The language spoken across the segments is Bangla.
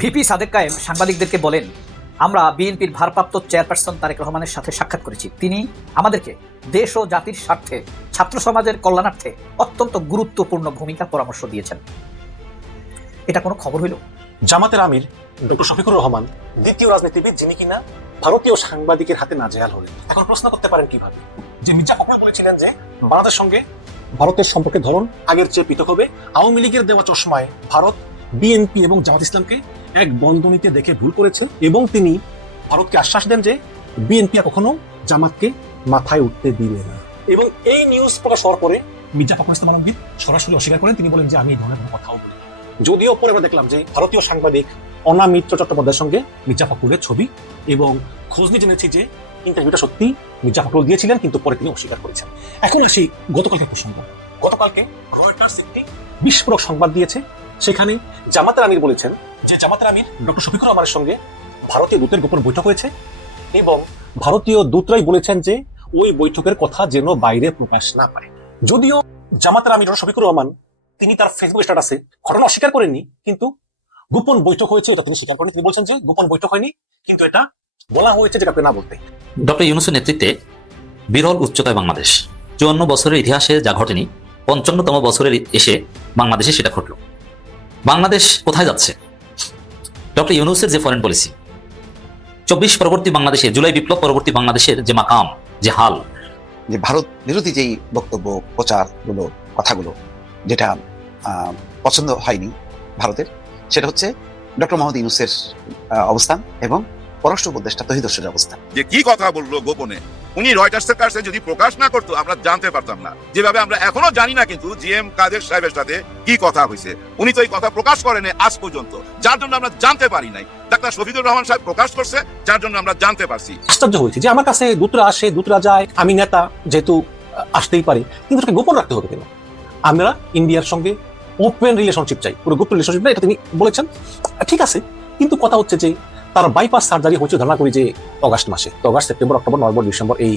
ভিপি সাদেক কায়েম সাংবাদিকদেরকে বলেন, আমরা বিএনপির ভারপ্রাপ্ত চেয়ারপারসন তারেক রহমানের সাথে সাক্ষাৎ করেছি। তিনি আমাদেরকে দেশ ও জাতির স্বার্থে, ছাত্র সমাজের কল্যাণার্থে অত্যন্ত গুরুত্বপূর্ণ ভূমিকা পরামর্শ দিয়েছেন। এটা কোনো খবর হইল? জামাতের আমির ডক্টর শফিকুর রহমান দ্বিতীয় রাজনীতিবিদ যিনি কিনা ভারতীয় সাংবাদিকের হাতে নাজেহাল হলেন। এখন প্রশ্ন করতে পারেন কিভাবে যে মির্জা ফখরুল বলেছিলেন যে বাংলাদেশের সঙ্গে ভারতের সম্পর্কের ধরন আগের চেয়ে পৃথক হবে। আওয়ামী লীগের দেওয়া চশমায় ভারত বিএনপি এবং জামাত ইসলামকে এক বন্ধনীতে দেখে ভুল করেছে এবং তিনি ভারতকে আশ্বাস দেন যে বিএনপি কখনো জামাতকে মাথায় উঠতে দিবে না। এবং এই নিউজ প্রকাশ হওয়ার পরে মির্জা ফখরুল ইসলাম আলমগীর সরাসরি অস্বীকার করেন। তিনি বলেন যে আমি এই ধরনের কোনো কথাও বলি। যদিও পরে আমরা দেখলাম যে ভারতীয় সাংবাদিক অনামিত্র চট্টোপাধ্যায়ের সঙ্গে মির্জা ফখরুলের ছবি এবং খোঁজ নিয়ে জেনেছি যে ইন্টারভিউটা সত্যি মির্জা ফখরুল দিয়েছিলেন, কিন্তু পরে তিনি অস্বীকার করেছেন। এখন আসি গতকালকে প্রসঙ্গ। গতকালকে রয়টার্স একটি বিস্ফোরক সংবাদ দিয়েছে। সেখানে জামাতের আমির বলেছেন যে জামাতের আমির ডক্টর শফিকুর রহমানের সঙ্গে ভারতীয় দূতের গোপন বৈঠক হয়েছে এবং ভারতীয় দূতরাই বলেছেন যে ওই বৈঠকের কথা যেন বাইরে প্রকাশ না পায়। যদিও জামাতের আমির ডক্টর শফিকুর রহমান তিনি তার ফেসবুক স্ট্যাটাসে ঘটনা অস্বীকার করেননি, কিন্তু গোপন বৈঠক হয়েছে এটা তিনি স্বীকার করেন। তিনি বলছেন যে গোপন বৈঠক হয়নি, কিন্তু এটা বলা হয়েছে যেটা না বলতে। ডক্টর ইউনূসের নেতৃত্বে বিরল উচ্চতায় বাংলাদেশ 54 বছরের ইতিহাসে যা ঘটেনি 55তম বছরের এসে বাংলাদেশে সেটা ঘটল। বাংলাদেশ কোথায় যাচ্ছে? ডক্টর ইউনূসের যে ফরেন পলিসি, 24 পরবর্তী বাংলাদেশে, জুলাই বিপ্লব পরবর্তী বাংলাদেশের যে মাকাম, যে হাল, যে ভারত বিরোধী যেই বক্তব্য, প্রচারগুলো, কথাগুলো যেটা পছন্দ হয়নি ভারতের, সেটা হচ্ছে ডক্টর মোহাম্মদ ইউনূসের অবস্থান এবং পররাষ্ট্র উপদেষ্টা তৌহিদ হোসেনের অবস্থান। যে কি কথা বললো গোপনে, উনি রয়টার্সের কাছে যদি প্রকাশ না করতো আমরা জানতে পারতাম না। যেভাবে আমরা এখনো জানি না কিন্তু জিএম কাদের সাহেবের সাথে কি কথা হয়েছে, উনি তো এই কথা প্রকাশ করেন আজ পর্যন্ত, যার জন্য আমরা জানতে পারি নাই। ডাক্তার শফিকুর রহমান সাহেব প্রকাশ করছে, যার জন্য আমরা জানতে পারছি। আশ্চর্য হয়েছে যে আমার কাছে দূতরা আসে, দূতরা যায়, আমি নেতা যেহেতু আসতেই পারি, কিন্তু এটাকে গোপন রাখতে হবে কেন? আমরা ইন্ডিয়ার সঙ্গে ওপেন রিলেশনশিপ চাই, পুরো গুপ্ত রিলেশনশিপ না, এটা তিনি বলেছেন। ঠিক আছে, কিন্তু কথা হচ্ছে যে তার বাইপাস সার্জারি হয়েছে ধারণা করি যে অগাস্ট মাসে। তো August, September, October, November, December, এই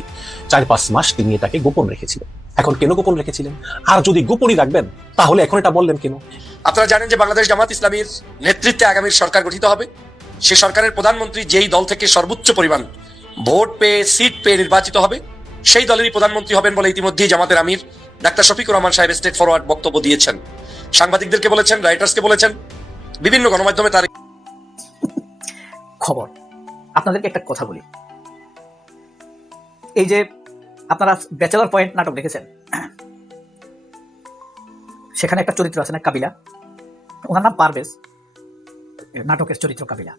4-5 মাস তিনি এটাকে গোপন রেখেছিলেন। এখন কেন গোপন রেখেছিলেন? আর যদি গোপনই রাখবেন তাহলে এখন এটা বললেন কেন? আপনারা জানেন যে বাংলাদেশ জামাত ইসলামীর নেতৃত্বে আগামীর সরকার গঠিত হবে। সে সরকারের প্রধানমন্ত্রী যেই দল থেকে সর্বোচ্চ পরিমাণ ভোট পেয়ে, সিট পেয়ে নির্বাচিত হবে, সেই দলেরই প্রধানমন্ত্রী হবেন বলে ইতিমধ্যেই জামাতের আমির ডাক্তার শফিকুর রহমান সাহেব স্ট্রেট ফরওয়ার্ড বক্তব্য দিয়েছেন। সাংবাদিকদেরকে বলেছেন, রাইটার্সকে বলেছেন, বিভিন্ন গণমাধ্যমে তার খবর। আপনাদেরকে একটা কথা বলি, এই যে আপনারা ব্যাচেলর পয়েন্ট নাটক দেখেছেন, সেখানে একটা চরিত্র আছে না, কাবিলা, ওনার নাম পারভেজ, নাটকের চরিত্র কাবিলা।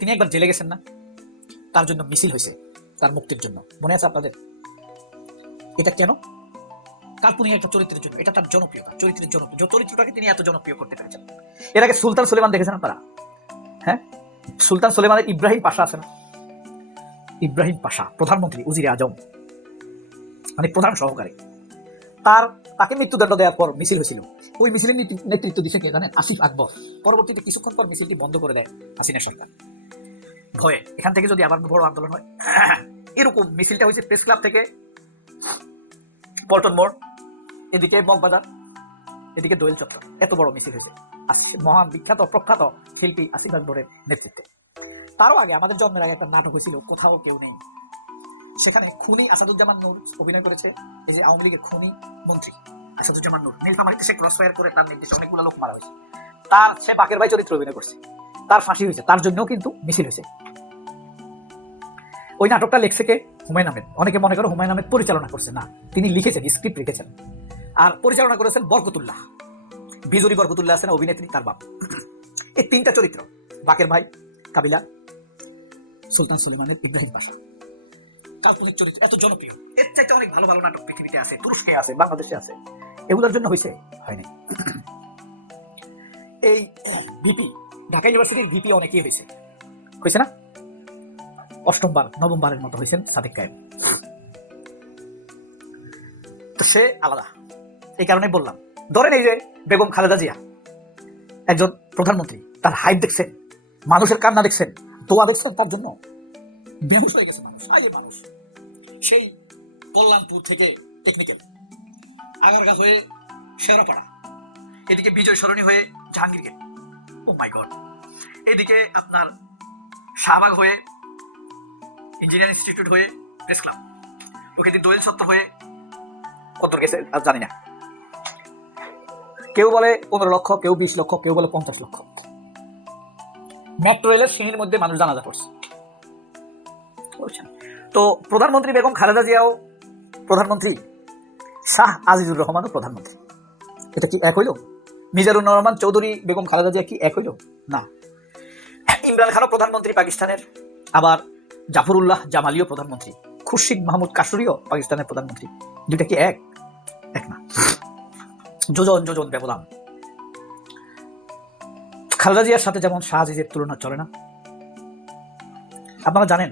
তিনি একবার জেলে গেছেন না, তার জন্য মিছিল হয়েছে, তার মুক্তির জন্য, মনে আছে আপনাদের? এটা কেন? কাল্পনিক একটা চরিত্রের জন্য। এটা তার জনপ্রিয়তা, চরিত্রটাকে তিনি এত জনপ্রিয় করতে পেরেছেন। এর আগে সুলতান সুলেমান দেখেছেন আপনারা? হ্যাঁ, সুলতান সুলেমানের ইব্রাহিম পাশা আছে না, ইব্রাহিম পাশা প্রধানমন্ত্রী, উজিরে আজম, মানে প্রধান সহকারী, তাকে মৃত্যুদণ্ড দেওয়ার পর মিছিল হয়েছিল। ওই মিছিলের নেতৃত্ব দিচ্ছেন কে জানেন? আসিফ আকবর। পরবর্তীতে কিছুক্ষণ পর মিছিলটি বন্ধ করে দেয় হাসিনা সরকার ভয়ে, এখান থেকে যদি আবার বড় আন্দোলন হয়। এরকম মিছিলটা হয়েছে প্রেস ক্লাব থেকে পল্টন মোড়, এদিকে মগবাজার, এদিকে দোয়েল চত্বর, এত বড় মিছিল হয়েছে মহান বিখ্যাত প্রখ্যাত শিল্পী আসিফ আকবরের নেতৃত্বে। তারও আগে, আমাদের জন্মের আগে একটা নাটক হয়েছিল কোথাও কেউ নেই। সেখানে খুনি আসাদুজ্জামান নূর অভিনয় করেছে, এই যে আওয়ামী লীগের খুনি মন্ত্রী আসাদুজ্জামান নূর। নীলফামারীতে সে ক্রস ফায়ার করে তার নির্দেশে অনেকগুলো লোক মারা হয়েছে, সে বাকের ভাই চরিত্র অভিনয় করছে, তার ফাঁসি হয়েছে, তার জন্যও কিন্তু মিছিল হয়েছে। ওই নাটকটা লিখছে কে? হুমায়ুন আহমেদ। অনেকে মনে করে হুমায়ুন আহমেদ পরিচালনা করছে, না, তিনি লিখেছেন, স্ক্রিপ্ট লিখেছেন, আর পরিচালনা করেছেন বরকতুল্লাহ, বিজুরি বরকতুল্লাহ আছেন অভিনেত্রী, তার বাপ। এই তিনটা চরিত্র, বাকের ভাই, কাবিলা, সুলতান সুলেমানের ইব্রাহিম পাশা, কাল্পনিক চরিত্র, এত জনপ্রিয়। এর চাইতে অনেক ভালো ভালো নাটক পৃথিবীতে আছে, তুরস্কে আছে, বাংলাদেশে আছে। এগুলোর জন্য হয়েছে? হয়নি। এই ভিপি, ঢাকা ইউনিভার্সিটির ভিপি অনেকেই হয়েছে না? 8ম বার, 9ম বারের মতো হয়েছেন সাদেক কায়েম। তো সে আলাদা, এই কারণে বললাম। ধরেন এই যে বেগম খালেদা জিয়া, একজন প্রধানমন্ত্রী, তার হাইপ দেখছেন, মানুষের কান্না দেখছেন, দোয়া দেখছেন, তার জন্য বেহুশ হয়ে গেছে মানুষ। মানুষ সেই কল্যাণপুর থেকে টেকনিক্যাল, আগারগা হয়ে শেওড়াপাড়া, এদিকে বিজয় সরণি হয়ে জাহাঙ্গীরকে, ও মাই গড, এদিকে আপনার শাহবাগ হয়ে ইঞ্জিনিয়ারিং ইনস্টিটিউট হয়ে প্রেস ক্লাব, ওকে দোয়েল চত্বর হয়ে কত গেছে আর জানি না। কেউ বলে 15 লক্ষ, কেউ 20 লক্ষ, কেউ বলে 50 লক্ষ। মেট্রো রেলের সিঁড়ির মধ্যে মানুষ জানাজা পড়ছে। তো প্রধানমন্ত্রী বেগম খালেদা জিয়াও প্রধানমন্ত্রী, শাহ আজিজুর রহমানও প্রধানমন্ত্রী। এটা কি এক হইল? মিজানুর রহমান চৌধুরী বেগম খালেদা জিয়া কি এক হইল? না। ইমরান খানও প্রধানমন্ত্রী পাকিস্তানের, আবার জাফরুল্লাহ জামালিও প্রধানমন্ত্রী, খুরশিদ মাহমুদ কাসুরিও পাকিস্তানের প্রধানমন্ত্রী। দুইটা কি এক? এক না, যোজন যোজন ব্যবধান। খালেদা জিয়ার সাথে যেমন শাহ আজিজের তুলনা চলে না। আপনারা জানেন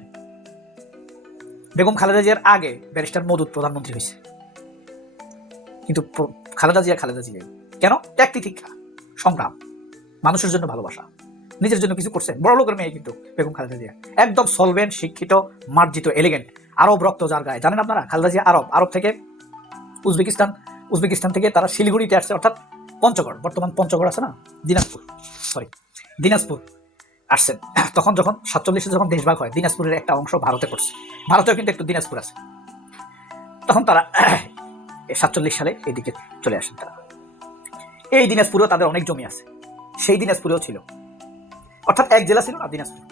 বেগম খালেদা জিয়ার আগে ব্যারিস্টার মওদুদ প্রধানমন্ত্রী হয়েছে, কিন্তু খালেদা জিয়া কেন? ত্যাগ তিতিক্ষা, সংগ্রাম, মানুষের জন্য ভালোবাসা, নিজের জন্য কিছু করছে। বড় লোকের মেয়ে কিন্তু বেগম খালেদা জিয়া, একদম সলভেন্ট, শিক্ষিত, মার্জিত, এলিগেন্ট, আরব রক্ত যার গায়ে। জানেন আপনারা খালেদা জিয়া আরব থেকে উজবেকিস্তান থেকে তারা শিলিগুড়িতে আসছে, অর্থাৎ পঞ্চগড়, বর্তমান পঞ্চগড় আছে না, দিনাজপুর আসছেন। তখন যখন 47-এ যখন দেশভাগ হয়, দিনাজপুরের একটা অংশ ভারতে পড়ছে, ভারতেও কিন্তু একটু দিনাজপুর আছে। তখন তারা 47 সালে এদিকে চলে আসেন। তারা এই দিনাজপুরেও তাদের অনেক জমি আছে, সেই দিনাজপুরেও ছিল, অর্থাৎ এক জেলা ছিল না দিনাজপুর।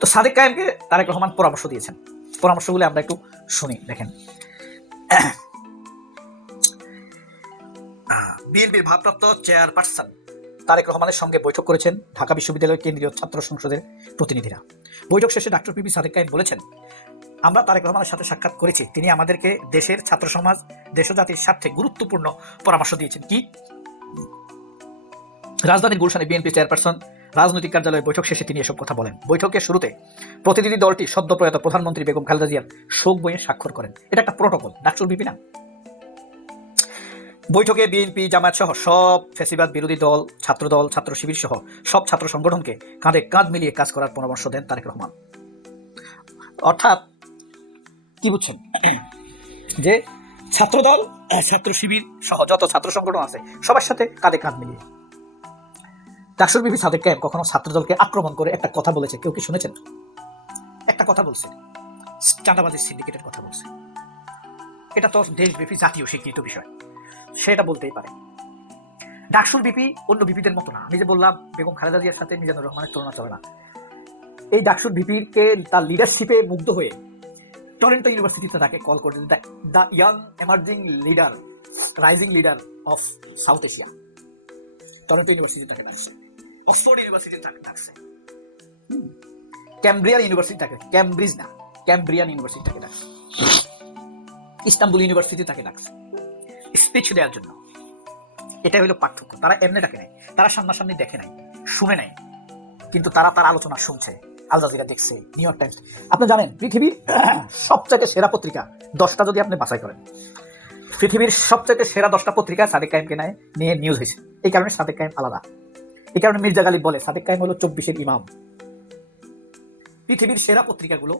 তো সাদেক কায়েমকে তারেক রহমান পরামর্শ দিয়েছেন। পরামর্শগুলো আমরা একটু শুনি, দেখেন। বিএনপির ভারপ্রাপ্ত চেয়ারপারসন তারেক রহমানের সঙ্গে বৈঠক করেছেন ঢাকা বিশ্ববিদ্যালয়ের কেন্দ্রীয় ছাত্র সংসদের প্রতিনিধিরা। বৈঠক শেষে ডক্টর পিপি সাদেক কায়েম বলেছেন, আমরা তারেক রহমানের সাথে সাক্ষাৎ করেছি, তিনি আমাদেরকে দেশের ছাত্র সমাজ, দেশ ও জাতির স্বার্থে গুরুত্বপূর্ণ পরামর্শ দিয়েছেন। কি? রাজধানীর গুলশানে বিএনপি চেয়ারপারসন রাজনৈতিক কার্যালয়ে বৈঠক শেষে তিনি এসব কথা বলেন। বৈঠকের শুরুতে প্রতিনিধি দলটি সদ্য প্রয়াত প্রধানমন্ত্রী বেগম খালেদা জিয়ার শোক বইয়ে স্বাক্ষর করেন। এটা একটা প্রটোকল, ডাকসুর বিপি না। বৈঠকে বিএনপি, জামায়াত সহ সব ফ্যাসিবাদ বিরোধী দল, ছাত্রদল, ছাত্র শিবির সহ সব ছাত্র সংগঠনকে কাঁধে কাঁধ মিলিয়ে কাজ করার পরামর্শ দেন তারেক রহমান। অর্থাৎ কি বুঝছেন? যে ছাত্রদল, ছাত্র শিবির সহ যত ছাত্র সংগঠন আছে সবার সাথে কাঁধে কাঁধ মিলিয়ে। ডাকসুর বিপি সাদেক কায়েম কখনো ছাত্রদলকে আক্রমণ করে একটা কথা বলেছে? কেউ কি শুনেছেন? একটা কথা বলছে, চাঁদাবাজির সিন্ডিকেটের কথা বলছে। এটা তো দেশব্যাপী জাতীয় স্বীকৃত বিষয়, সেটা বলতেই পারে। ডাকসুর বিপি অন্য বিপিদের মতো না। আমি যে বললাম বেগম খালেদা জিয়ার সাথে মিজানুর রহমানের তুলনা চলে না। এই ডাকসুর বিপিকে তার লিডারশিপে মুগ্ধ হয়ে টরন্টো ইউনিভার্সিটিতে তাকে কল করে the young emerging leader, rising leader of south Asia. Toronto university তাকে ডাকছে, অক্সফোর্ড ইউনিভার্সিটি তাকে ডাকছে, ক্যামব্রিয়ান ইউনিভার্সিটি তাকে, ক্যামব্রিজ না, ক্যামব্রিয়ান ইউনিভার্সিটি তাকে ডাকছে, ইস্তাম্বুল ইউনিভার্সিটি তাকে ডাকছে স্পিচ দেওয়ার জন্য। এটা হলো পার্থক্য। তারা এমনি ডাকে নাই, তারা সামনাসামনি দেখে নাই, শুনে নাই, কিন্তু তারা তার আলোচনা শুনছে, আল জাজিরা দেখছে, নিউ ইয়র্ক টাইমস। আপনি জানেন পৃথিবীর সবচেয়ে সেরা পত্রিকা 10টা যদি আপনি বাছাই করেন, পৃথিবীর সবচেয়ে সেরা 10টা পত্রিকা সাদেক কায়েমকে নিয়ে নিউজ হয়েছে। এই কারণে সাদেক কায়েম আলাদা। এই কারণে মির্জা গালিব বলে সাদেক কায়েম হলো 24-এর ইমাম। পৃথিবীর সেরা পত্রিকাগুলো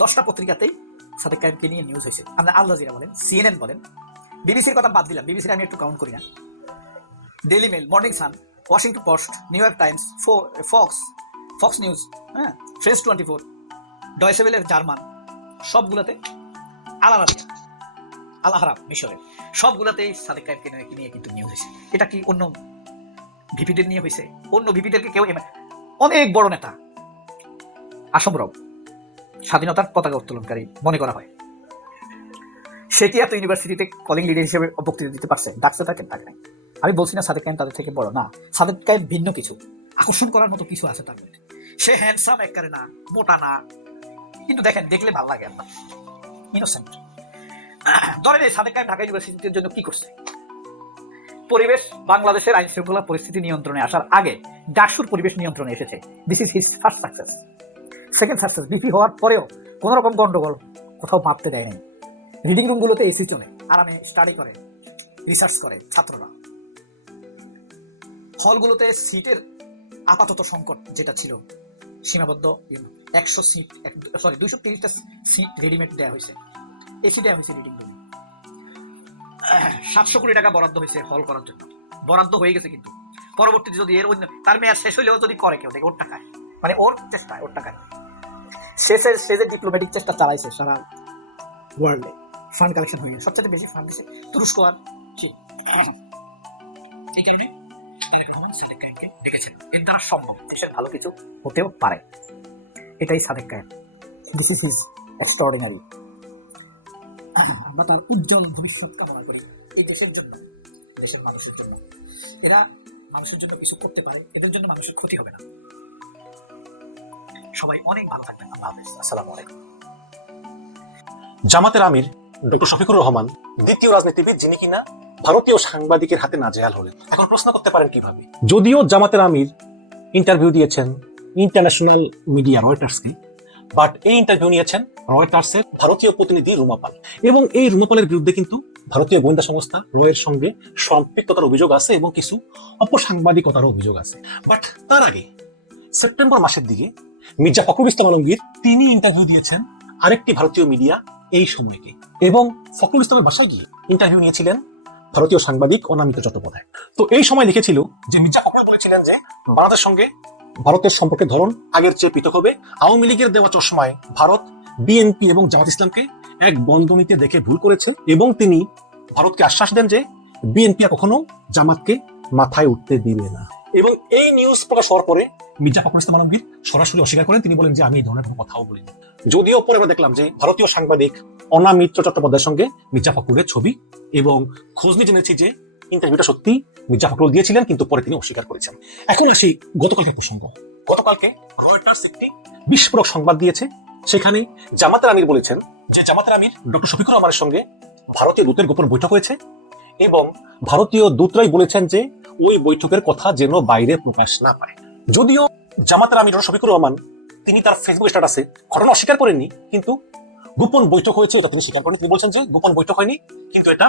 10টা পত্রিকাতেই সাদেক কায়েমকে নিয়ে নিউজ হয়েছে। আপনি আল জাজিরা বলেন, সিএনএন বলেন, বিবিসির কথা বাদ দিলাম, বিবিসির আমি একটু কাউন্ট করি না, Daily Mail, Morning Sun, Washington Post, New York Times, Fox News, হ্যাঁ, ফ্রেন্স 24, ডয়েচে ওয়েলের জার্মান, সবগুলোতে আল আরাব মিশরের সবগুলোতেই সাদেক কায়েমকে নিয়ে কিন্তু নিউজ হয়েছে। এটা কি অন্য ভিপিদের নিয়ে হয়েছে? অন্য ভিপিদেরকে কেউ, অনেক বড় নেতা আসমরব স্বাধীনতার পতাকা উত্তোলনকারী মনে করা হয়, সে কি এত ইউনিভার্সিটিতে কলিং লিডার হিসেবে বক্তৃতা দিতে পারছে? ডাকছে তাকে, ডাকে নাই। আমি বলছি না সাদেক কায়েম তাদের থেকে বড় না, সাদেক কায়েম ভিন্ন কিছু, আকর্ষণ করার মতো কিছু আছে তার মধ্যে। সে হ্যান্ডসাম একবারে না, মোটা না, কিন্তু দেখেন দেখলে ভালো লাগে আপনার, ইনোসেন্ট। ধরেন এই সাদেক কায়েম ঢাকা ইউনিভার্সিটির জন্য কি করছে? পরিবেশ, বাংলাদেশের আইন শৃঙ্খলা পরিস্থিতি নিয়ন্ত্রণে আসার আগে ডাকসুর পরিবেশ নিয়ন্ত্রণে এসেছে। This is his first success. Second success, BP হওয়ার পরেও কোন রকম গন্ডগোল কোথাও মাপতে দেয় নাই। রিডিং রুমগুলোতে এসি চলে, আরামে স্টাডি করে, রিসার্চ করে ছাত্ররা। হলগুলোতে সিটের আপাতত সংকট যেটা ছিল সীমাবদ্ধ, 230টা সিট রেডিমেড দেওয়া হয়েছে, এসি দেওয়া হয়েছে রিডিং রুমে। 700 কোটি টাকা বরাদ্দ হয়েছে হল করার জন্য, বরাদ্দ হয়ে গেছে, কিন্তু পরবর্তীতে যদি এর অন্য তার মেয়াদ শেষ হইলেও যদি করে কেউ দেখে ওর টাকায়, মানে ওর চেষ্টায়, ওর টাকায় সে যে ডিপ্লোম্যাটিক চেষ্টা চালাইছে সারা ওয়ার্ল্ডে, ফান্ড কালেকশন হয়ে গেছে, সবচেয়ে বেশি ফান্ড দিচ্ছে তুরস্ক আর চীন। এই কারণে তারেক রহমান সাদেক কায়েমকে ডেকেছেন। এর দ্বারা সম্ভব দেশের ভালো কিছু হতেও পারে, এটাই সাদেক কায়েম। This is his extraordinary. আমরা তার উজ্জ্বল ভবিষ্যৎ কামনা করি এই দেশের জন্য, দেশের মানুষের জন্য। এরা মানুষের জন্য কিছু করতে পারে, এদের জন্য মানুষের ক্ষতি হবে না। সবাই অনেক ভালো থাকবেন। আল্লাহ হাফেজ। আসসালামু আলাইকুম। জামাতের আমির ডক্টর শফিকুর রহমান দ্বিতীয় রাজনীতিবিদ যিনি কিনা ভারতীয় সাংবাদিকের হাতে নাজেহাল হলেন। এখন প্রশ্ন করতে পারেন কিভাবে? যদিও জামাতের আমির ইন্টারভিউ দিয়েছেন ইন্টারন্যাশনাল মিডিয়া রয়টার্সকে, বাট এই ইন্টারভিউ নিয়েছেন রয়টার্সের ভারতীয় প্রতিনিধি রুমা পাল, এবং এই রুমা পালের বিরুদ্ধে কিন্তু ভারতীয় গোয়েন্দা সংস্থা রয়ের সঙ্গে সম্পৃক্ততার অভিযোগ আছে এবং কিছু অপসাংবাদিকতারও অভিযোগ আছে। বাট তার আগে সেপ্টেম্বর মাসের দিকে মির্জা ফখরুল ইসলাম আলমগীর তিনি ইন্টারভিউ দিয়েছেন আরেকটি ভারতীয় মিডিয়া এই সময়কে, এবং ফখরুল ইসলামের বাসায় গিয়ে ইন্টারভিউ নিয়েছিলেন ভারতীয় সাংবাদিক অনামিকা চট্টোপাধ্যায়। তো এই সময় লিখেছিল যে মির্জা ফখরুল বলেছিলেন যে বাংলাদেশের সঙ্গে ভারতের সম্পর্কের ধরন আগের চেয়ে পৃথক হবে। আওয়ামী লীগের দেওয়া চশমায় ভারত বিএনপি এবং জামাত ইসলামকে এক বন্ধনীতে দেখে ভুল করেছে, এবং তিনি ভারতকে আশ্বাস দেন যে বিএনপি কখনো জামাতকে মাথায় উঠতে দিবে না। এবং এই নিউজ প্রকাশ হওয়ার পরে মির্জা ফখরুল ইসলাম আলমগীর সরাসরি অস্বীকার করেন। তিনি বলেন যে আমি এই ধরনের কোনো কথাও বলিনি। যদিও পরে আমরা দেখলাম যে ভারতীয় সাংবাদিক অনামিত্র চট্টোপাধ্যায়ের সঙ্গে মির্জা ফখরুলের ছবি, এবং খোঁজ নিয়ে জেনেছি যে ইন্টারভিউটা সত্যি মির্জা ফখরুল দিয়েছিলেন, কিন্তু পরে তিনি অস্বীকার করেছেন। এখন আসি গতকালকের প্রসঙ্গ। গতকালকে রয়টার্স একটি বিস্ফোরক সংবাদ দিয়েছে। সেখানে জামাতের আমির বলেছেন যে জামাতের আমির ডক্টর শফিকুর রহমানের সঙ্গে ভারতীয় দূতের গোপন বৈঠক হয়েছে, এবং ভারতীয় দূতরাই বলেছেন যে ওই বৈঠকের কথা যেন বাইরে প্রকাশ না পায়। যদিও জামাতের আমির ডক্টর শফিকুর রহমান তিনি তার ফেসবুক স্ট্যাটাসে ঘটনা অস্বীকার করেননি, কিন্তু গোপন বৈঠক হয়েছে এটা তিনি স্বীকার করেন। তিনি বলছেন যে গোপন বৈঠক হয়নি, কিন্তু এটা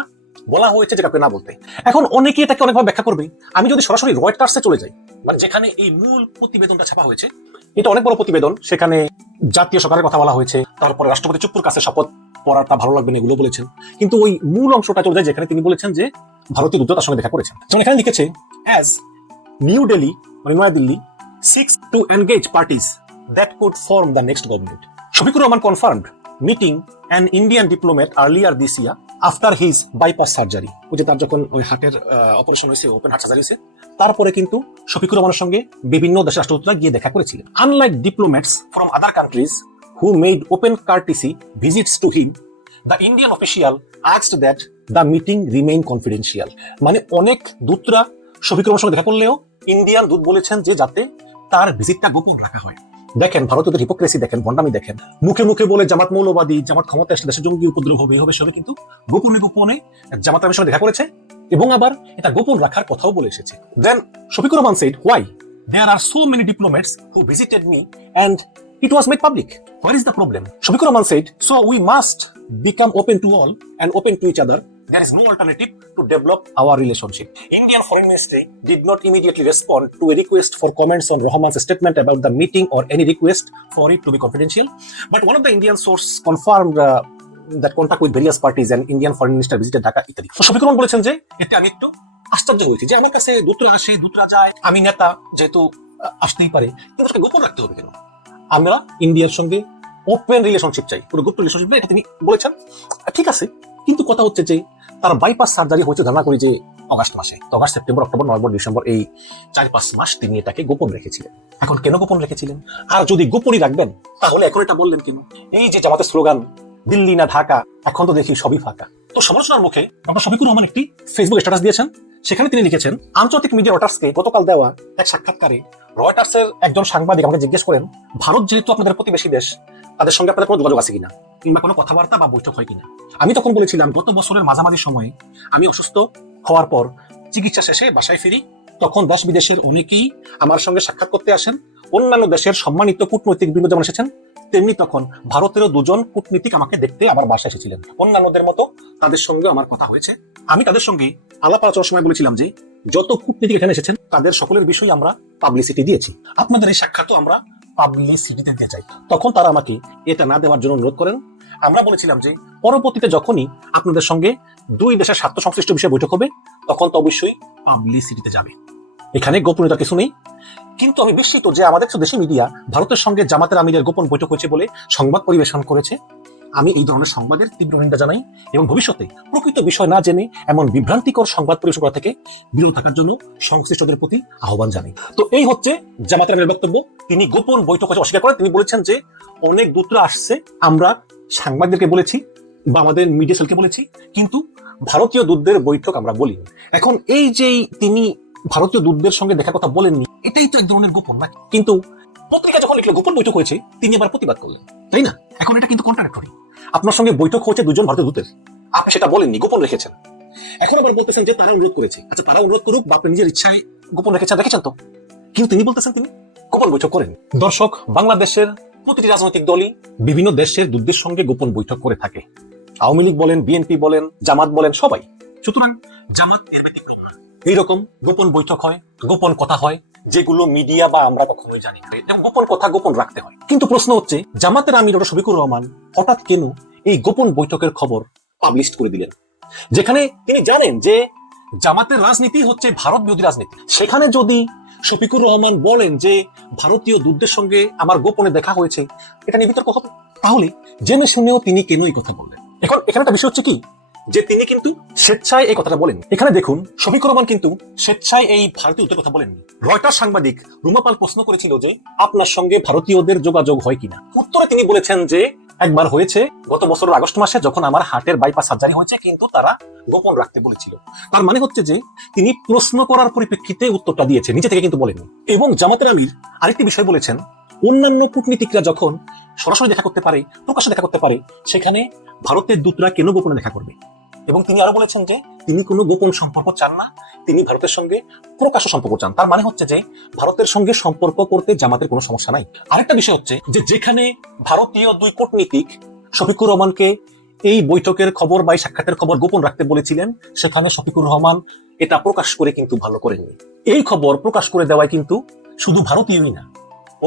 বলা হয়েছে যে কাউকে না বলতে। এখন অনেকে এটাকে অনেকভাবে ব্যাখ্যা করবে। আমি যদি সরাসরি রয়টার্সে চলে যাই, মানে যেখানে এই মূল প্রতিবেদনটা ছাপা হয়েছে, এটা অনেক বড় প্রতিবেদন। সেখানে জাতীয় সরকারের কথা বলা হয়েছে, তারপরে রাষ্ট্রপতি চুপ্পুর কাছে শপথ পড়াটা ভালো লাগবে না এগুলো বলেছেন, কিন্তু ওই মূল অংশটা চলে যায় যেখানে তিনি বলেছেন যে ভারতীয় দূত তার সঙ্গে দেখা করেছেন। যেমন এখানে লিখেছে, অ্যাজ নিউ দিল্লি মানে New Delhi seeks to engage parties that could form the next government. Shafiqur Rahman confirmed meeting an Indian diplomat earlier this year after his bypass surgery. ওই যে তার যখন ওই হার্টের অপারেশন হয়েছে, ওপেন হার্ট সার্জারি হয়েছে, তারপরে কিন্তু শফিকুর রহমানের সঙ্গে বিভিন্ন দেশের রাষ্ট্রদূতরা গিয়ে দেখা করেছিলেন। Unlike diplomats from other countries who made open courtesy visits to him, the Indian official asked that the meeting remain confidential. মানে অনেক দূতরা শফিকুর রহমানের সঙ্গে দেখা করলেও ইন্ডিয়ান দূত বলেছেন যে যাতে তার ভিজিটটা গোপন রাখা হয়। দেখেন ভারতীয়দের হিপোক্রেসি দেখেন, ভণ্ডামি দেখেন। মুখে মুখে বলে জামাত মৌলবাদী, জামাত ক্ষমতা আসলে দেশের জঙ্গি উপদ্রব হবে, হবে সবে, কিন্তু গোপনে গোপনে জামাত আমির সঙ্গে দেখা করেছে এবং আবার এটা গোপন রাখার কথাও বলে এসেছে। দেন Shafiqur Rahman said, why there are so many diplomats who visited me and it was made public. Where is the problem? Shaffiqur Rahman said, so we must become open to all and open to each other. There is no alternative to develop our relationship. Indian Foreign Ministry did not immediately respond to a request for comments on Rahman's statement about the meeting or any request for it to be confidential. But one of the Indian sources confirmed that contact with various parties and Indian Foreign Minister visited Dhaka ইত্যাদি। তো শফিকুর রহমান বলেছেন যে এতে আমি একটু আশ্চর্য হয়েছি যে আমার কাছে দূতরা আসে, দূতরা যায়, আমি নেতা যেহেতু আসতেই পারে, কিন্তু সেটা গোপন রাখতে হবে কেন? আমরা ইন্ডিয়ার সঙ্গে ওপেন রিলেশনশিপ চাই, পুরো গুপ্ত রিলেশনশিপ, এটা তিনি বলেছেন। ঠিক আছে, কিন্তু কথা হচ্ছে যে তার বাইপাস সার্জারি হয়েছে ধারণা করি যে অগাস্ট মাসে। তো August, September, October, November, December, এই 4-5 মাস তিনি এটাকে গোপন রেখেছিলেন। এখন কেন গোপন রেখেছিলেন? আর যদি গোপনই রাখবেন তাহলে এখন এটা বললেন কেন? এই যে জামাতের স্লোগান দিল্লি না ঢাকা, এখন তো দেখি সবই ফাঁকা। তো সমালোচনার মুখে ডক্টর শফিকুর রহমান একটি ফেসবুক স্ট্যাটাস দিয়েছেন। সেখানে তিনি লিখেছেন, আন্তর্জাতিক মিডিয়া রয়টার্সকে গতকাল দেওয়া এক সাক্ষাৎকারে রয়টার্সের একজন সাংবাদিক আমাকে জিজ্ঞেস করেন, ভারত যেহেতু আপনাদের প্রতিবেশী দেশ, তাদের সঙ্গে আপনাদের কোনো যোগাযোগ আছে কিনা, কিংবা কোনো কথাবার্তা বা বৈঠক হয় কিনা। আমি তখন বলেছিলাম, গত বছরের মাঝামাঝি সময়ে আমি অসুস্থ হওয়ার পর চিকিৎসা শেষে বাসায় ফিরি, তখন দেশ বিদেশের অনেকেই আমার সঙ্গে সাক্ষাৎ করতে আসেন। অন্যান্য দেশের সম্মানিত কূটনৈতিক বৃন্দ যেমন এসেছেন, তেমনি তখন ভারতেরও 2জন কূটনীতিক আমাকে দেখতে আমার বাসায় এসেছিলেন। অন্যান্যদের মতো তাদের সঙ্গে আমার কথা হয়েছে। আমি তাদের সঙ্গে আলাপ আলোচনার সময় বলেছিলাম যে যত কূটনীতিক এখানে এসেছেন তাদের সকলের বিষয়ে আমরা পাবলিসিটি দিয়েছি, আপনাদের এই সাক্ষাৎও আমরা পাবলিসিটিতে দিতে চাই। তখন তারা আমাকে এটা না দেওয়ার জন্য অনুরোধ করেন। আমরা বলেছিলাম যে পরবর্তীতে যখনই আপনাদের সঙ্গে দুই দেশের স্বার্থ সংশ্লিষ্ট বিষয়ে বৈঠক হবে, তখন তো অবশ্যই পাবলিসিটিতে যাবে। এখানে গোপনীয়তা কিছু নেই। কিন্তু আমি বিস্মিত যে আমাদের দেশি মিডিয়া ভারতের সঙ্গে জামাতের আমিরের গোপন বৈঠক হয়েছে বলে সংবাদ পরিবেশন করেছে। আমি এই ধরনের সংবাদের তীব্র নিন্দা জানাই এবং ভবিষ্যতে প্রকৃত বিষয় না জেনে এমন বিভ্রান্তিকর সংবাদ পরিবেশন করা থেকে বিরত থাকার জন্য সংশ্লিষ্টদের প্রতি আহ্বান জানাই। তো এই হচ্ছে জামাতের আমিরের বক্তব্য। তিনি গোপন বৈঠক হয়েছে অস্বীকার করেন। তিনি বলেছেন যে অনেক দূতরা আসছে, আমরা সাংবাদিকদেরকে বলেছি বা আমাদের মিডিয়া সেলকে বলেছি, কিন্তু ভারতীয় দূতদের বৈঠক আমরা বলিনি। এখন এই যে তিনি ভারতীয় দূতদের সঙ্গে দেখা কথা বলেননি, এটাই তো এক ধরনের গোপন না? কিন্তু পত্রিকা যখন লিখলো গোপন বৈঠক হয়েছে, তিনি আবার প্রতিবাদ করলেন, তাই না? এখন এটা কিন্তু কন্ট্রাডিক্টরি। আপনার সঙ্গে বৈঠক হয়েছে দুজন ভারতীয় দূতের, আপনি সেটা বলেননি, গোপন রেখেছেন। এখন আবার বলতেছেন যে তারা অনুরোধ করেছে। আচ্ছা, তারা অনুরোধ করুক বা আপনি নিজের ইচ্ছায় গোপন রেখেছেন তো, কিন্তু তিনি বলতেছেন তিনি গোপন বৈঠক করেন। দর্শক, বাংলাদেশের প্রতিটি রাজনৈতিক দলই বিভিন্ন দেশের দূতদের সঙ্গে গোপন বৈঠক করে থাকে। আওয়ামী লীগ বলেন, বিএনপি বলেন, জামাত বলেন, সবাই। সুতরাং জামাত এর ব্যতিক্রম না। এইরকম গোপন বৈঠক হয়, গোপন কথা হয়, যেগুলো মিডিয়া বা আমরা কখনোই জানি না, এবং গোপন কথা গোপন রাখতে হয়। কিন্তু প্রশ্ন হচ্ছে, জামাতের আমির ডক্টর শফিকুর রহমান হঠাৎ কেন এই গোপন বৈঠকের খবর পাবলিশ করে দিলেন, যেখানে তিনি জানেন যে জামাতের রাজনীতি হচ্ছে ভারত বিরোধী রাজনীতি। সেখানে যদি শফিকুর রহমান বলেন যে ভারতীয় দূতদের সঙ্গে আমার গোপনে দেখা হয়েছে, এটা নিয়ে বিতর্ক হবে। তাহলে জেনে শুনেও তিনি কেন এই কথা বললেন? এখন এখানে একটা বিষয় হচ্ছে কি, যে তিনি কিন্তু স্বেচ্ছায় এই কথাটা বলেন। এখানে দেখুন, শফিকুর রহমান কিন্তু স্বেচ্ছায় এই ভারতীয় দূতের কথা বলেননি। রয়টার্স সাংবাদিক রুমা পাল প্রশ্ন করেছিল যে আপনার সঙ্গে ভারতীয়দের যোগাযোগ হয় কিনা। উত্তরে তিনি বলেছেন যে একবার হয়েছে, গত বছরের আগস্ট মাসে, যখন আমার হার্টের বাইপাস সার্জারি হয়েছে, কিন্তু তারা গোপন রাখতে বলেছিল। তার মানে হচ্ছে যে তিনি প্রশ্ন করার পরিপ্রেক্ষিতে উত্তরটা দিয়েছে, নিজে থেকে কিন্তু বলেননি। এবং জামাতের আমির আরেকটি বিষয় বলেছেন, অন্যান্য কূটনীতিকরা যখন সরাসরি দেখা করতে পারে, প্রকাশ্যে দেখা করতে পারে, সেখানে ভারতের দূতরা কেন গোপনে দেখা করবে? এবং তিনি আরো বলেছেন যে তিনি কোনো গোপন সম্পর্ক চান না, তিনি ভারতের সঙ্গে প্রকাশ্য সম্পর্ক চান। তার মানে হচ্ছে যে ভারতের সঙ্গে সম্পর্ক করতে জামাতের কোনো সমস্যা নাই। আরেকটা বিষয় হচ্ছে যে যেখানে ভারতীয় দুই কূটনীতিক শফিকুর রহমানকে এই বৈঠকের খবর বা সাক্ষাতের খবর গোপন রাখতে বলেছিলেন, সেখানে শফিকুর রহমান এটা প্রকাশ করে কিন্তু ভালো করেননি। এই খবর প্রকাশ করে দেওয়ায় কিন্তু শুধু ভারতীয়ই না,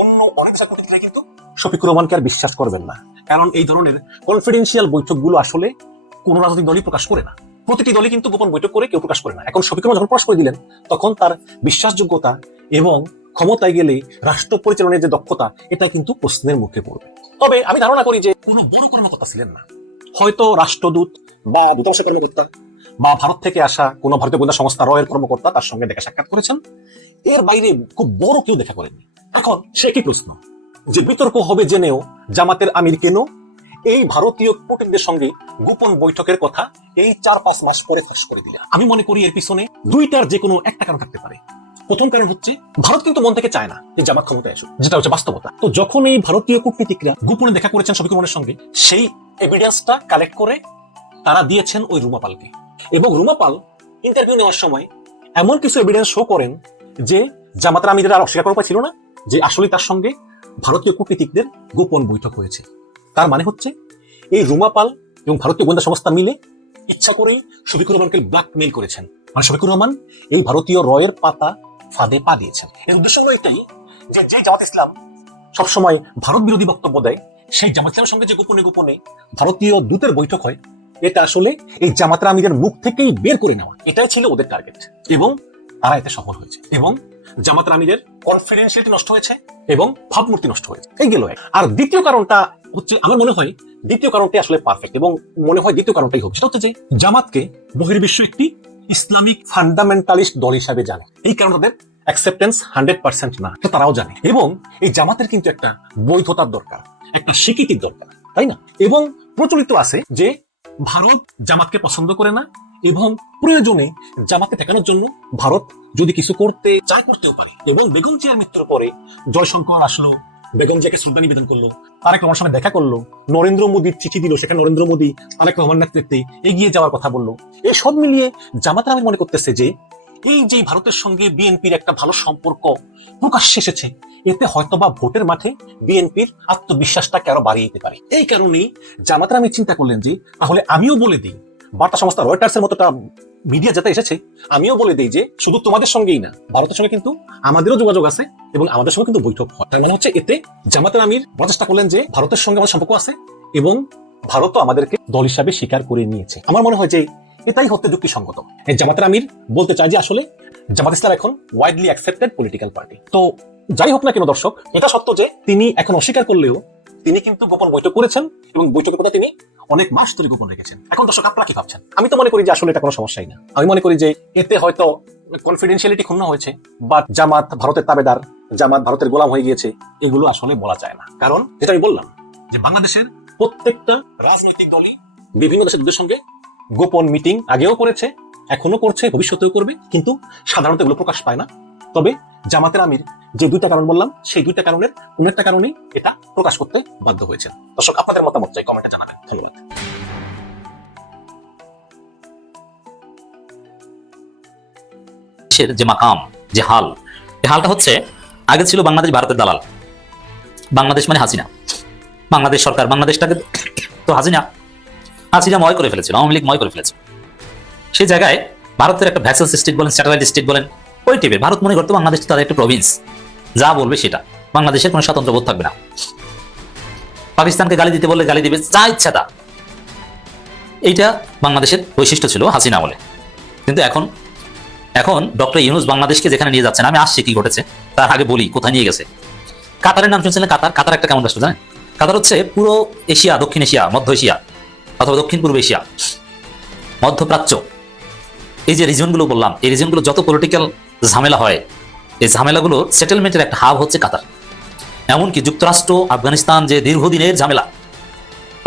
অন্য অনেক কূটনীতিকরা কিন্তু শফিকুর রহমানকে আর বিশ্বাস করবেন না। কারণ এই ধরনের কনফিডেন্সিয়াল বৈঠকগুলো আসলে কোন রাজনৈতিক দলই প্রকাশ করে না। প্রতিটি দলই কিন্তু গোপন বৈঠক করে কেউ প্রকাশ করে না। এখন শফিকুর রহমান যখন প্রকাশ করে দিলেন, তখন তার বিশ্বাসযোগ্যতা এবং ক্ষমতায় গেলে রাষ্ট্র পরিচালনার যে দক্ষতা, এটা কিন্তু প্রশ্নের মুখে পড়বে। তবে আমি ধারণা করি যে কোনো বড় কর্মকর্তা ছিলেন না, হয়তো রাষ্ট্রদূত বা দূতাবাসের কর্মকর্তা বা ভারত থেকে আসা কোনো ভারতীয় গোয়েন্দা সংস্থা রয়ের কর্মকর্তা তার সঙ্গে দেখা সাক্ষাৎ করেছেন। এর বাইরে খুব বড় কেউ দেখা করেননি। এখন সে কি প্রশ্ন যে বিতর্ক হবে জেনেও জামাতের আমির কেন এই ভারতীয় কূটনীতিকদের সঙ্গে গোপন বৈঠকের কথা এই 4-5 মাস পরে ফাঁস করে দিলেন? আমি মনে করি এর পিছনে দুইটার যে কোনো একটা কারণ থাকতে পারে। প্রথম কারণ হচ্ছে, ভারত কিন্তু মন থেকে চায় না এই জামাত ক্ষমতায় আসুক, যেটা হচ্ছে বাস্তবতা। তো যখন এই ভারতীয় কূটনীতিকরা গোপনে দেখা করেছেন শফিকুর রহমানের সঙ্গে, সেই এভিডেন্সটা কালেক্ট করে তারা দিয়েছেন ওই রুমা পালকে। এবং রুমা পাল ইন্টারভিউ নেওয়ার সময় এমন কিছু এভিডেন্স শো করেন যে জামাতের আমিরের আর অস্বীকার করার উপায় ছিল না যে আসলে তার সঙ্গে ভারতীয় কূটনীতিকদের গোপন বৈঠক হয়েছে। তার মানে হচ্ছে এই রুমা পাল এবং ভারতীয় গোয়েন্দা সংস্থা মিলে ইচ্ছা করেই শফিকুর রহমানকে ব্ল্যাকমেইল করেছেন। মানে শফিকুর রহমান এই ভারতীয় রয়ের পাতা ফাঁদে পা দিয়েছেন। এর উদ্দেশ্য হলো এটাই যে জামাত ইসলাম সবসময় ভারত বিরোধী বক্তব্য দেয়, সেই জামাত ইসলামের সঙ্গে যে গোপনে গোপনে ভারতীয় দূতের বৈঠক হয়, এটা আসলে এই জামাতের আমিরের মুখ থেকেই বের করে নেওয়া। এটাই ছিল ওদের টার্গেট এবং তারা এতে সফল হয়েছে। এবং জামাতের আমিরের কনফিডেন্সিয়ালিটি নষ্ট হয়েছে এবং ভাবমূর্তি নষ্ট হয়েছে। এই গেল এক। আর দ্বিতীয় কারণটা হচ্ছে, আমার মনে হয় দ্বিতীয় কারণটাই আসলে পারফেক্ট এবং মনে হয় দ্বিতীয় কারণটাই হবে। সেটা হচ্ছে যে জামাতকে বহির্বিশ্ব একটি ইসলামিক ফান্ডামেন্টালিস্ট দল হিসাবে জানে। এই কারণে তাদের অ্যাকসেপ্টেন্স 100% না, তারাও জানে। এবং এই জামাতের কিন্তু একটা বৈধতার দরকার, একটা স্বীকৃতির দরকার, তাই না? এবং প্রচলিত আছে যে ভারত জামাতকে পছন্দ করে না এবং প্রয়োজনে জামাতকে ঠেকানোর জন্য ভারত যদি কিছু করতে চায় করতেও পারে। এবং বেগম জিয়ার মৃত্যুর পরে জয়শঙ্কর আসলো, বেগম জিয়াকে শ্রদ্ধা নিবেদন করলো, তারেক রহমানের সঙ্গে দেখা করলো, নরেন্দ্র মোদীর চিঠি দিল, সেখানে নরেন্দ্র মোদী তারেক রহমান নেতৃত্বে এগিয়ে যাওয়ার কথা বললো। এই সব মিলিয়ে জামাতের আমি মনে করতেছে যে এই যে ভারতের সঙ্গে বিএনপির একটা ভালো সম্পর্ক প্রকাশ্যে এসেছে, এতে হয়তোবা ভোটের মাঠে বিএনপির আত্মবিশ্বাসটাকে আরো বাড়িয়ে দিতে পারে। এই কারণেই জামাতের আমি চিন্তা করলেন যে তাহলে আমিও বলে দিই, বার্তা সংস্থা রয়টার্সের মতোটা মিডিয়া যাতে এসেছে, আমিও বলে দিই যে শুধু তোমাদের সঙ্গেই না, ভারতের সঙ্গে কিন্তু আমাদেরও যোগাযোগ আছে এবং আমাদের সঙ্গে কিন্তু বৈঠক হয়। তার মানে হচ্ছে এতে জামাতের আমির চেষ্টা করলেন যে ভারতের সঙ্গে আমাদের সম্পর্ক আছে এবং ভারতও আমাদেরকে দল হিসাবে স্বীকার করে নিয়েছে। আমার মনে হয় যে এটাই হতে যুক্তিসঙ্গত। জামাতের আমির বলতে চায় যে আসলে জামাত ইসলাম এখন ওয়াইডলি অ্যাকসেপ্টেড পলিটিক্যাল পার্টি। তো যাই হোক না কেন দর্শক, এটা সত্য যে তিনি এখন অস্বীকার করলেও তিনি কিন্তু গোপন বৈঠক করেছেন এবং বৈঠকের কথা তিনি অনেক মাস ধরে গোপন রেখেছেন। এখন দর্শক আপনারা কি ভাবছেন? আমি তো মনে করি যে আসলে এটা কোনো সমস্যাই না। আমি মনে করি যে এতে হয়তো কনফিডেন্সিয়ালিটি ক্ষুণ্ণ হয়েছে, বা জামাত ভারতের তাবেদার, জামাত ভারতের গোলাম হয়ে গিয়েছে, এগুলো আসলে বলা যায় না। কারণ যেটা আমি বললাম যে বাংলাদেশের প্রত্যেকটা রাজনৈতিক দলই বিভিন্ন দেশের দূতের সঙ্গে গোপন মিটিং আগেও করেছে, এখনো করছে, ভবিষ্যতেও করবে, কিন্তু সাধারণত এগুলো প্রকাশ পায় না। তবে জামাতের আমির যে দুইটা কারণ বললাম, সেই দুইটা কারণের কোন একটা কারণেই এটা প্রকাশ করতে বাধ্য হয়েছে। দর্শক আপনাদের মতামত চাই, কমেন্টে জানাবেন। ধন্যবাদ। দেশের যে মাকাম, যে হাল, এই হালটা হচ্ছে আগে ছিল বাংলাদেশ ভারতের দালাল, বাংলাদেশ মানে হাসিনা, বাংলাদেশ সরকার বাংলাদেশটাকে তো হাসিনা ময় করে ফেলেছিল, আওয়ামী লীগ ময় করে ফেলেছিল। সেই জায়গায় ভারতের একটা ভ্যাসেল স্টেট বলেন, স্যাটেলাইট স্টেট বলেন, ওই টিপে ভারত মনে করতো বাংলাদেশ তাদের একটা প্রভিন্স, যা বলবে সেটা, বাংলাদেশের কোনো স্বতন্ত্র বোধ থাকবে না। পাকিস্তানকে গালি দিতে বললে গালি দিবে, যা ইচ্ছা তা। এইটা বাংলাদেশের বৈশিষ্ট্য ছিল হাসিনা আমলে। কিন্তু এখন ডক্টর ইউনূস বাংলাদেশকে যেখানে নিয়ে যাচ্ছেন, আমি আসছি কি ঘটেছে তার আগে বলি কোথায় নিয়ে গেছে। কাতারের নাম শুনছিলেন? কাতার একটা কেমন রাষ্ট্র জানেন? কাতার হচ্ছে পুরো এশিয়া, দক্ষিণ এশিয়া, মধ্য এশিয়া অথবা দক্ষিণ পূর্ব এশিয়া, মধ্যপ্রাচ্য, এই যে রিজনগুলো বললাম, এই রিজনগুলো যত পলিটিক্যাল ঝামেলা হয়, এই ঝামেলাগুলো সেটেলমেন্টের একটা হাব হচ্ছে কাতার। এমনকি যুক্তরাষ্ট্র আফগানিস্তান যে দীর্ঘদিনের ঝামেলা,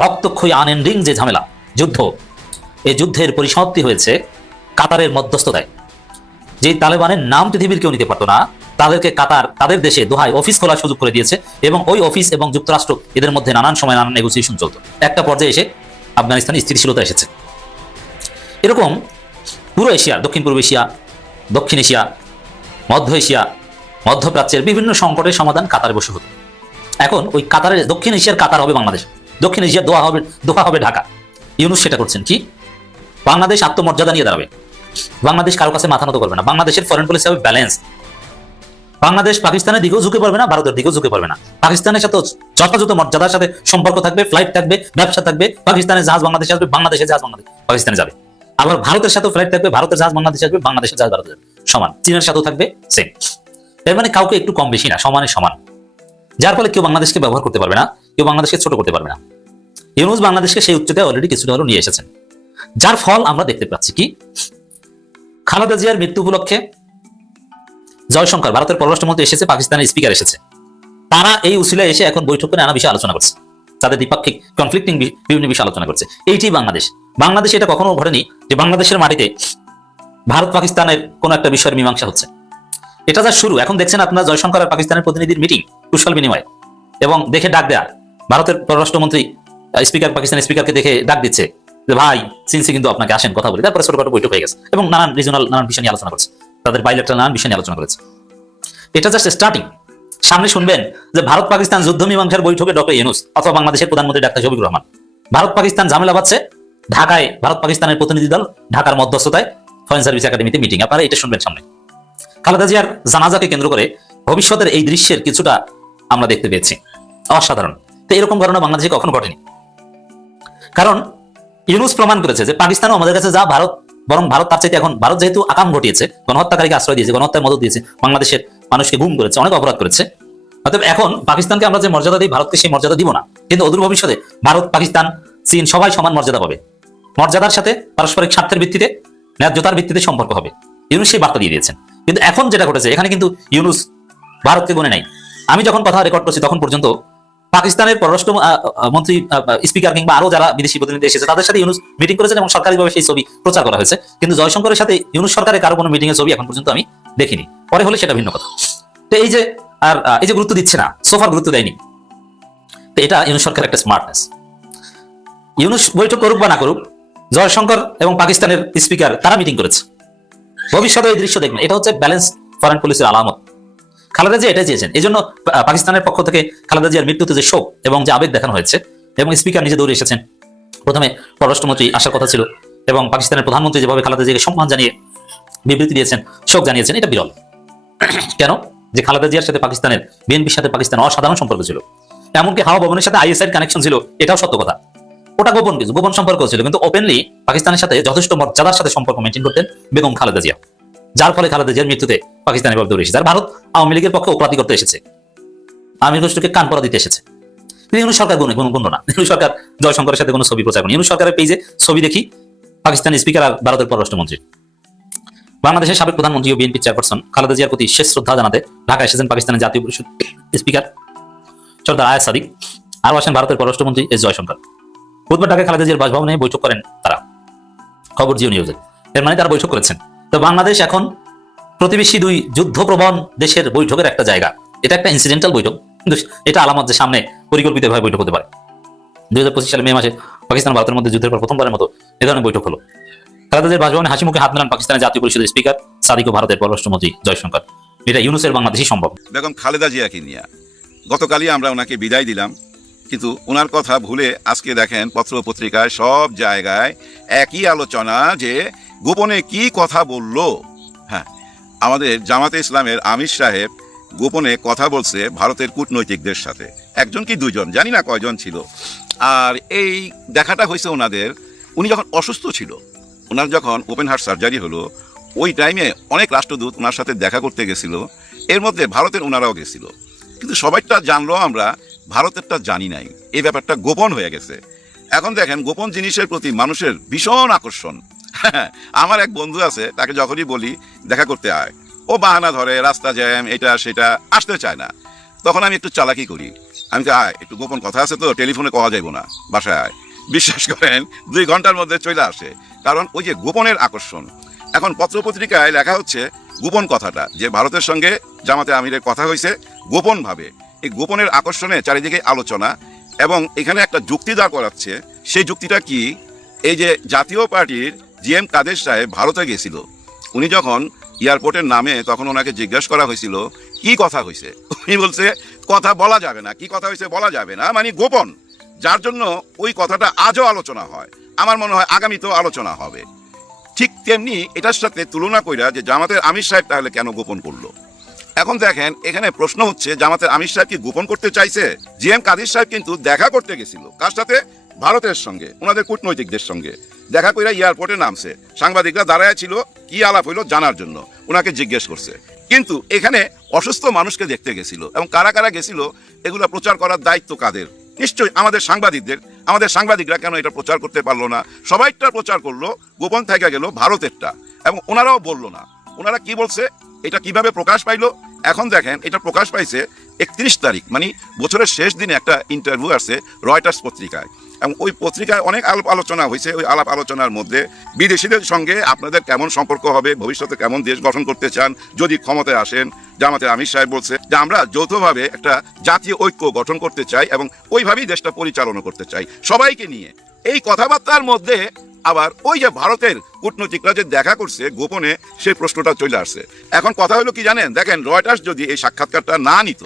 রক্তক্ষয়ী আনএন্ডিং যে ঝামেলা, যুদ্ধ, এই যুদ্ধের পরিসমাপ্তি হয়েছে কাতারের মধ্যস্থতায়। যেই তালেবানের নাম পৃথিবীর কেউ নিতে পারতো না, তাদেরকে কাতার তাদের দেশে দোহায় অফিস খোলার সুযোগ করে দিয়েছে, এবং ওই অফিস এবং যুক্তরাষ্ট্র এদের মধ্যে নানান সময় নানান নেগোসিয়েশন চলতো। একটা পর্যায়ে এসে আফগানিস্তানে স্থিতিশীলতা এসেছে। এরকম পুরো এশিয়া, দক্ষিণ পূর্ব এশিয়া, দক্ষিণ এশিয়া, মধ্য এশিয়া, মধ্যপ্রাচ্যের বিভিন্ন সংকটের সমাধান কাতারে বসে হতো। এখন ওই কাতারের, দক্ষিণ এশিয়ার কাতার হবে বাংলাদেশ, দক্ষিণ এশিয়ার দোহা হবে ঢাকা। ইউনূস সেটা করছেন কি? বাংলাদেশ আত্মমর্যাদা নিয়ে দাঁড়াবে, বাংলাদেশ কারো কাছে মাথা নত করবে না, বাংলাদেশের ফরেন পলিসি হবে ব্যালেন্স। বাংলাদেশ পাকিস্তানের দিকেও ঝুঁকে পড়বে না, ভারতের দিকেও ঝুঁকে পড়বে না। পাকিস্তানের সাথে যথাযথ মর্যাদার সাথে সম্পর্ক থাকবে, ফ্লাইট থাকবে, ব্যবসা থাকবে। পাকিস্তানের জাহাজ বাংলাদেশে আসবে, বাংলাদেশের জাহাজ পাকিস্তানে যাবে। আবার ভারতের সাথেও ফ্লাইট থাকবে, ভারতের জাহাজ বাংলাদেশে আসবে, বাংলাদেশের জাহাজ ভারতে যাবে। সমান। চীনের সাথেও থাকবে সেম। এর মানে কাউকে একটু কম বেশি না, সমানে সমান। যার ফলে কেউ বাংলাদেশকে ব্যবহার করতে পারবে না, কেউ বাংলাদেশকে ছোট করতে পারবে না। ইউনূস বাংলাদেশকে সেই উচ্চতায় অলরেডি কিছুটা হলেও নিয়ে এসেছেন। যার ফল আমরা দেখতে পাচ্ছি কি, খালেদা জিয়ার মৃত্যু উপলক্ষে জয়শঙ্কর, ভারতের পররাষ্ট্রমন্ত্রী এসেছে, পাকিস্তানের স্পিকার এসেছে। তারা এই উসিলায় এসে এখন বৈঠক করে নানা বিষয়ে আলোচনা করছে, তাদের দ্বিপাক্ষিক কনফ্লিক্টিং বিভিন্ন বিষয়ে আলোচনা করছে। এইটাই বাংলাদেশে এটা কখনো ঘটেনি যে বাংলাদেশের মাটিতে ভারত পাকিস্তানের কোন একটা বিষয়ের মীমাংসা হচ্ছে। এটা যা শুরু। এখন দেখছেন আপনারা জয়শঙ্কর আর পাকিস্তানের প্রতিনিধির মিটিং, কুশল বিনিময়, এবং দেখে ডাক দেয়া ভারতের পররাষ্ট্রমন্ত্রী পাকিস্তানের স্পিকারকে দেখে ডাক দিচ্ছে যে ভাই সিনসি কিন্তু আপনাকে আসেন কথা বলি। তারপরে ছোটখাটো বৈঠক হয়ে গেছে এবং নানান রিজনাল নানান বিষয় নিয়ে আলোচনা করছে, তাদের বাইলেটারাল নানান বিষয় নিয়ে আলোচনা করেছে। এটা জাস্ট স্টার্টিং। সামনে শুনবেন যে ভারত পাকিস্তান যুদ্ধ মীমাংসার বৈঠকে ডক্টর ইউনূস অথবা বাংলাদেশের প্রধানমন্ত্রী ডাক্তার শফিকুর রহমান, ভারত পাকিস্তান ঝামেলা বাঁধছে ঢাকায়, ভারত পাকিস্তানের প্রতিনিধি দল ঢাকার মধ্যস্থতায় ফরেন সার্ভিস একাডেমিতে মিটিং। আপনারা এটা শুনবেন সামনে। খালেদা জিয়ার জানাজাকে কেন্দ্র করে ভবিষ্যতের এই দৃশ্যের কিছুটা আমরা দেখতে পেয়েছি। অসাধারণ। তো এরকম ঘটনা বাংলাদেশে কখনো ঘটেনি। কারণ ইউনূস প্রমাণ করেছে যে পাকিস্তানও আমাদের কাছে যা, বরং ভারত তার চাইতে এখন, ভারত যেহেতু আকাম ঘটিয়েছে, গণহত্যাকারীকে আশ্রয় দিয়েছে, গণহত্যায় মদত দিয়েছে, বাংলাদেশের মানুষকে গুম করেছে, অনেক অপরাধ করেছে, অতএব এখন পাকিস্তানকে আমরা যে মর্যাদা দিই, ভারতকে সেই মর্যাদা দিব না। কিন্তু অদূর ভবিষ্যতে ভারত, পাকিস্তান, চীন সবাই সমান মর্যাদা পাবে। মর্যাদার সাথে পারস্পরিক স্বার্থের ভিত্তিতে, ন্যায্যতার ভিত্তিতে সম্পর্ক হবে। ইউনূস সেই বার্তা দিয়ে দিয়েছেন। কিন্তু এখন যেটা ঘটেছে, এখানে কিন্তু ইউনূস ভারতকে গুনে নাই। আমি যখন কথা রেকর্ড করছি তখন পর্যন্ত পাকিস্তানের পররাষ্ট্র মন্ত্রী, স্পিকার কিংবা আরো যারা বিদেশি প্রতিনিধি এসেছে তাদের সাথে ইউনূস মিটিং করেছেন এবং সরকারিভাবে সেই ছবি প্রচার করা হয়েছে। কিন্তু জয়শঙ্করের সাথে ইউনূস সরকারের কারো কোনো মিটিং এর ছবি এখন পর্যন্ত আমি দেখিনি। পরে হলে সেটা ভিন্ন কথা। তো এই যে গুরুত্ব দিচ্ছে না, সোফার গুরুত্ব দেয়নি। তো এটা ইউনূস সরকারের একটা স্মার্টনেস। ইউনূস বৈঠক করুক বা না করুক, জয়শঙ্কর এবং পাকিস্তানের স্পিকার তারা মিটিং করেছে। ভবিষ্যতে এই দৃশ্য দেখবেন। এটা হচ্ছে ব্যালেন্স ফরেন পলিসির আলামত। খালেদা জিয়া এটাই চেয়েছেন। এই জন্য পাকিস্তানের পক্ষ থেকে খালেদা জিয়ার মৃত্যুতে যে শোক এবং যে আবেগ দেখানো হয়েছে, এবং স্পিকার নিজে দৌড়ে এসেছেন। প্রথমে পররাষ্ট্রমন্ত্রী আসার কথা ছিল, এবং পাকিস্তানের প্রধানমন্ত্রী যেভাবে খালেদা জিয়াকে সম্মান জানিয়ে বিবৃতি দিয়েছেন, শোক জানিয়েছেন, এটা বিরল। কেন? যে খালেদা জিয়ার সাথে পাকিস্তানের, বিএনপির সাথে পাকিস্তানের অসাধারণ সম্পর্ক ছিল। এমনকি হাওয়া ভবনের সাথে আইএসআইয়ের কানেকশন ছিল, এটাও সত্য কথা। ওটা গোপন সম্পর্ক ছিল, কিন্তু ওপেনলি পাকিস্তানের সাথে যথেষ্ট মর্যাদার সাথে সম্পর্ক মেনটেন করতেন বেগম খালেদা জিয়া। যার ফলে খালেদা জিয়ার মৃত্যুতে পাকিস্তানি ভাবে দৌড়ে এসেছে। আর ভারত আওয়ামী লীগের পক্ষে ওকালতি করতে এসেছে, আমির খসরুকে কান পরা দিতে এসেছে। ইউনূস সরকার গুণ না, ইউনূস সরকার জয়শঙ্করের সাথে কোনো ছবি প্রচার করেনি। ইউনূস সরকারের পেজে ছবি দেখি পাকিস্তানি স্পিকার আর ভারতের পররাষ্ট্রমন্ত্রী। বাংলাদেশের সাবেক প্রধানমন্ত্রী ও বিএনপি চেয়ারপারসন খালেদা জিয়ার প্রতি শেষ শ্রদ্ধা জানাতে ঢাকা এসেছেন পাকিস্তানের জাতীয় পরিষদ স্পিকার সরদার আয়াজ সাদিক, আরও আসেন ভারতের পররাষ্ট্রমন্ত্রী এস জয়শঙ্কর। বুধবার ঢাকায় খালেদা জিয়ার বাসভবনে বৈঠক করেন তারা, খবর জিও নিউজে। এর মানে তারা বৈঠক করেছেন। তো বাংলাদেশ এখন প্রতিবেশী দুই যুদ্ধপ্রবণ দেশের বৈঠকের একটা জায়গা। এটা একটা ইনসিডেন্টাল বৈঠক, কিন্তু এটা আলামত যে সামনে পরিকল্পিতভাবে বৈঠক হতে পারে। 2025 সালে মে মাসে পাকিস্তান ভারতের মধ্যে যুদ্ধের পর প্রথমবারের মতো এ ধরনের বৈঠক হলো। খালেদা জিয়ার বাসভবনে হাসি মুখে হাত মেলান পাকিস্তানের জাতীয় পরিষদের স্পিকার সাদিক ও ভারতের পররাষ্ট্রমন্ত্রী জয়শঙ্কর। এটা ইউনূসের বাংলাদেশই সম্ভব। বেগম খালেদা জিয়াকে নিয়ে গতকালই আমরা ওনাকে বিদায় দিলাম, কিন্তু ওনার কথা ভুলে আজকে দেখেন পত্র পত্রিকায় সব জায়গায় একই আলোচনা যে গোপনে কি কথা বলল। হ্যাঁ, আমাদের জামাতে ইসলামের আমির সাহেব গোপনে কথা বলছে ভারতের কূটনৈতিকদের সাথে, একজন কি দুইজন জানি না কয়জন ছিল। আর এই দেখাটা হয়েছে ওনাদের, উনি যখন অসুস্থ ছিল, ওনার যখন ওপেন হার্ট সার্জারি হলো, ওই টাইমে অনেক রাষ্ট্রদূত ওনার সাথে দেখা করতে গেছিল, এর মধ্যে ভারতের ওনারাও গেছিল। কিন্তু সবাইটা জানলো, আমরা ভারতেরটা জানি নাই, এই ব্যাপারটা গোপন হয়ে গেছে। এখন দেখেন গোপন জিনিসের প্রতি মানুষের ভীষণ আকর্ষণ। আমার এক বন্ধু আছে, তাকে যখনই বলি দেখা করতে আয়, ও বাহানা ধরে, রাস্তা জ্যাম, এটা সেটা, আসতে চায় না। তখন আমি একটু চালাকি করি, আমি তো আয়, একটু গোপন কথা আছে তো, টেলিফোনে কওয়া যাইব না, বাসায় আয়। বিশ্বাস করেন 2 ঘন্টার মধ্যে চলে আসে, কারণ ওই যে গোপনের আকর্ষণ। এখন পত্রপত্রিকায় লেখা হচ্ছে গোপন কথাটা, যে ভারতের সঙ্গে জামাতে আমিরের কথা হয়েছে গোপনভাবে। এই গোপনের আকর্ষণে চারিদিকে আলোচনা, এবং এখানে একটা যুক্তি দাঁড় করাচ্ছে। সেই যুক্তিটা কি, এই যে জাতীয় পার্টির জিএম কাদের সাহেব ভারতে গেছিল, উনি যখন এয়ারপোর্টের নামে তখন ওনাকে জিজ্ঞাসা করা হয়েছিল কি কথা হয়েছে, উনি বলছে কথা বলা যাবে না, কি কথা হয়েছে বলা যাবে না, মানে গোপন। যার জন্য ওই কথাটা আজও আলোচনা হয়, আমার মনে হয় আগামীতেও আলোচনা হবে। ঠিক তেমনি এটার সাথে তুলনা কইরা যে জামাতের আমির সাহেব তাহলে কেন গোপন করলো। এখন দেখেন এখানে প্রশ্ন হচ্ছে, জামাতের আমির সাহেব কি গোপন করতে চাইছে? জিএম কাদের সাহেব কিন্তু দেখা করতে গেছিল, কার সাথে? ভারতের সঙ্গে, ওনাদের কূটনৈতিকদের সঙ্গে দেখা কইরা এয়ারপোর্টে নামছে, সাংবাদিকরা দাঁড়ায় ছিল কি আলাপ হইলো জানার জন্য, ওনাকে জিজ্ঞেস করছে। কিন্তু এখানে অসুস্থ মানুষকে দেখতে গেছিল, এবং কারা কারা গেছিল এগুলো প্রচার করার দায়িত্ব কাদের? নিশ্চয়ই আমাদের সাংবাদিকদের। আমাদের সাংবাদিকরা কেন এটা প্রচার করতে পারলো না? সবাইটা প্রচার করলো, গোপন থেকে গেল ভারতেরটা, এবং ওনারাও বললো না। ওনারা কি বলছে, এটা কিভাবে প্রকাশ পাইলো? এখন দেখেন এটা প্রকাশ পাইছে 31 তারিখ, মানে বছরের শেষ দিনে একটা ইন্টারভিউ আসছে রয়টার্স পত্রিকায়, এবং ওই পত্রিকায় অনেক আলাপ আলোচনা হয়েছে। ওই আলাপ আলোচনার মধ্যে বিদেশিদের সঙ্গে আপনাদের কেমন সম্পর্ক হবে, ভবিষ্যতে কেমন দেশ গঠন করতে চান যদি ক্ষমতায় আসেন। জামাতের আমির সাহেব বলছে যে আমরা যৌথভাবে একটা জাতীয় ঐক্য গঠন করতে চাই, এবং ওইভাবেই দেশটা পরিচালনা করতে চাই সবাইকে নিয়ে। এই কথাবার্তার মধ্যে আবার ওই যে ভারতের কূটনৈতিকরা যে দেখা করছে গোপনে, সেই প্রশ্নটা চলে আসছে। এখন কথা হলো কি জানেন, দেখেন রয়টার্স যদি এই সাক্ষাৎকারটা না নিত,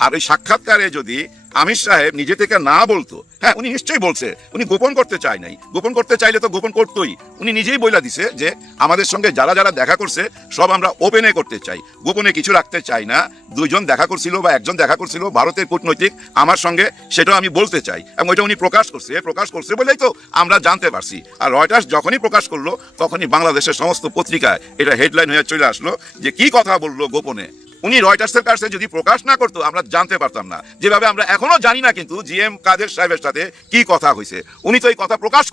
আর ওই সাক্ষাৎকারে যদি আমির সাহেব নিজে থেকে না বলতো, হ্যাঁ উনি নিশ্চয়ই বলছে, উনি গোপন করতে চায় নাই, গোপন করতে চাইলে তো গোপন করতোই। উনি নিজেই বইলা দিছে যে আমাদের সঙ্গে যারা যারা দেখা করছে সব আমরা ওপেনে করতে চাই, গোপনে কিছু রাখতে চাই না। 2 জন দেখা করছিল বা 1 জন দেখা করছিল ভারতের কূটনৈতিক আমার সঙ্গে, সেটাও আমি বলতে চাই, এবং ওইটা উনি প্রকাশ করছে বলেই তো আমরা জানতে পারছি। আর রয়টার্স যখনই প্রকাশ করলো তখনই বাংলাদেশের সমস্ত পত্রিকায় এটা হেডলাইন হয়ে চলে আসলো যে কি কথা বললো গোপনে। উনি রয়টার্সের কাছে যদি প্রকাশ না করতো আমরা জানতে পারতাম না, যেভাবে আমরা এখনো জানি না কিন্তু জিএম কাদের সাহেবের সাথে কি কথা হয়েছে। উনি তো এই কথা প্রকাশ